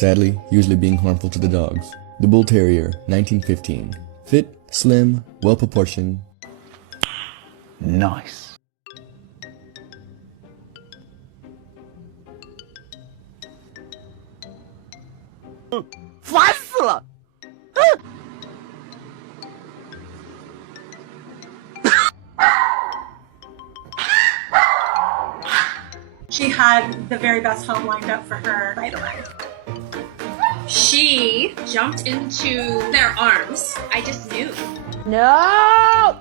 sadly, usually being harmful to the dogs. The Bull Terrier, 1915. Fit, slim, well-proportioned. Nice. She had the very best home lined up for her right away. She jumped into their arms. I just knew. No!